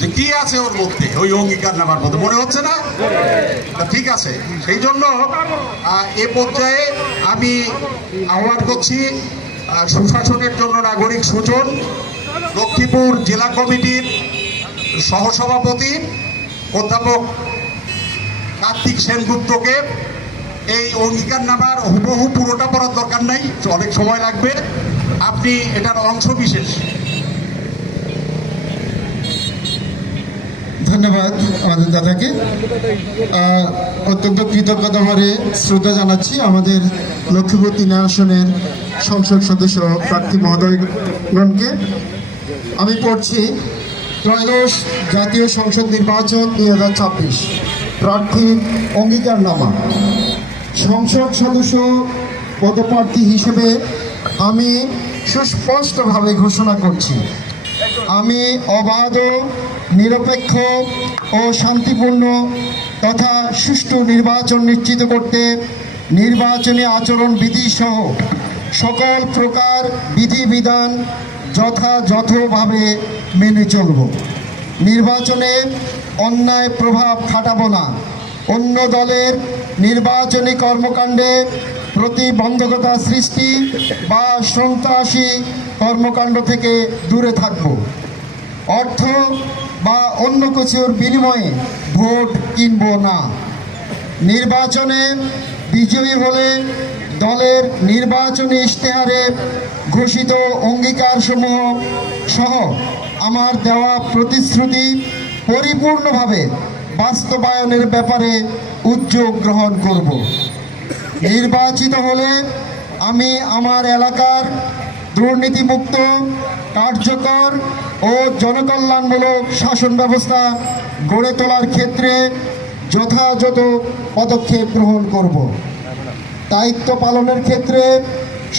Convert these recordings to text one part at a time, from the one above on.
যে কি আছে ওর মধ্যে, ওই অঙ্গীকার নামার মধ্যে মনে হচ্ছে না? ঠিক আছে, সেই জন্য এ পর্যায়ে আমি আহ্বান করছি সুশাসনের জন্য নাগরিক সুজন লক্ষ্মীপুর জেলা কমিটির সহসভাপতি অধ্যাপক কার্তিক সেনগুপ্তকে। এই অঙ্গীকারনামার হুবহু পুরোটা পড়ার দরকার নাই, অনেক সময় লাগবে, আপনি এটার অংশ বিশেষ। ধন্যবাদ আমাদের দাদাকে। অত্যন্ত কৃতজ্ঞতা ভরে শ্রদ্ধা জানাচ্ছি আমাদের লক্ষ্মীপুর ৩ আসনের সংসদ সদস্য প্রার্থী মহোদয়গণকে। আমি পড়ছি ত্রয়োদশ জাতীয় সংসদ নির্বাচন ২০২৬ প্রার্থীর অঙ্গীকারনামা। সংসদ সদস্য পদপ্রার্থী হিসেবে আমি সুস্পষ্টভাবে ঘোষণা করছি, আমি অবাধ, নিরপেক্ষ ও শান্তিপূর্ণ তথা সুষ্ঠু নির্বাচন নিশ্চিত করতে নির্বাচনী আচরণ বিধি সহ সকল প্রকার বিধিবিধান যথাযথভাবে মেনে চলব। নির্বাচনে অন্যায় প্রভাব খাটাবো না, অন্য দলের নির্বাচনী কর্মকাণ্ডে প্রতিবন্ধকতা সৃষ্টি বা সন্ত্রাসী কর্মকাণ্ড থেকে দূরে থাকব। অর্থ বা অন্য কিছুর বিনিময়ে ভোট কিনব না। নির্বাচনে বিজয়ী হলে দলের নির্বাচনী ইশতেহারে ঘোষিত অঙ্গীকারসমূহ সহ আমার দেওয়া প্রতিশ্রুতি পরিপূর্ণভাবে বাস্তবায়নের ব্যাপারে উদ্যোগ গ্রহণ করব। নির্বাচিত হলে আমি আমার এলাকার দুর্নীতিমুক্ত, কার্যকর ও জনকল্যাণমূলক শাসন ব্যবস্থা গড়ে তোলার ক্ষেত্রে যথাযথ পদক্ষেপ গ্রহণ করব। দায়িত্ব পালনের ক্ষেত্রে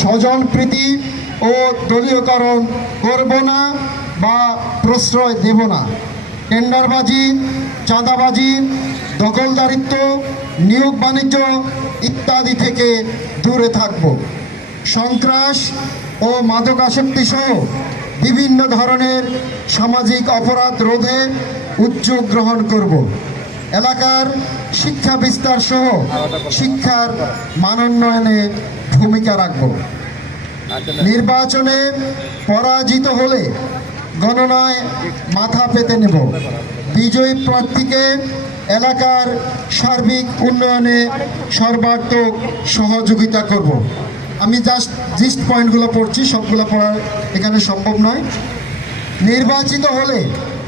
স্বজনপ্রীতি ও দলীয়করণ করব না বা প্রশ্রয় দেব না। টেন্ডারবাজি, চাঁদাবাজি, দখলদারিত্ব, নিয়োগ বাণিজ্য ইত্যাদি থেকে দূরে থাকব। সন্ত্রাস ও মাদকাসক্তি সহ বিভিন্ন ধরনের সামাজিক অপরাধ রোধে উদ্যোগ গ্রহণ করব। এলাকার শিক্ষা বিস্তার সহ শিক্ষার মানোন্নয়নে ভূমিকা রাখব। নির্বাচনে পরাজিত হলে গণনায় মাথা পেতে নেব। বিজয়ী প্রার্থীকে এলাকার সার্বিক উন্নয়নে সর্বাত্মক সহযোগিতা করব। আমি জাস্ট পয়েন্টগুলো পড়ছি, সবগুলো পড়ার এখানে সম্ভব নয়। নির্বাচিত হলে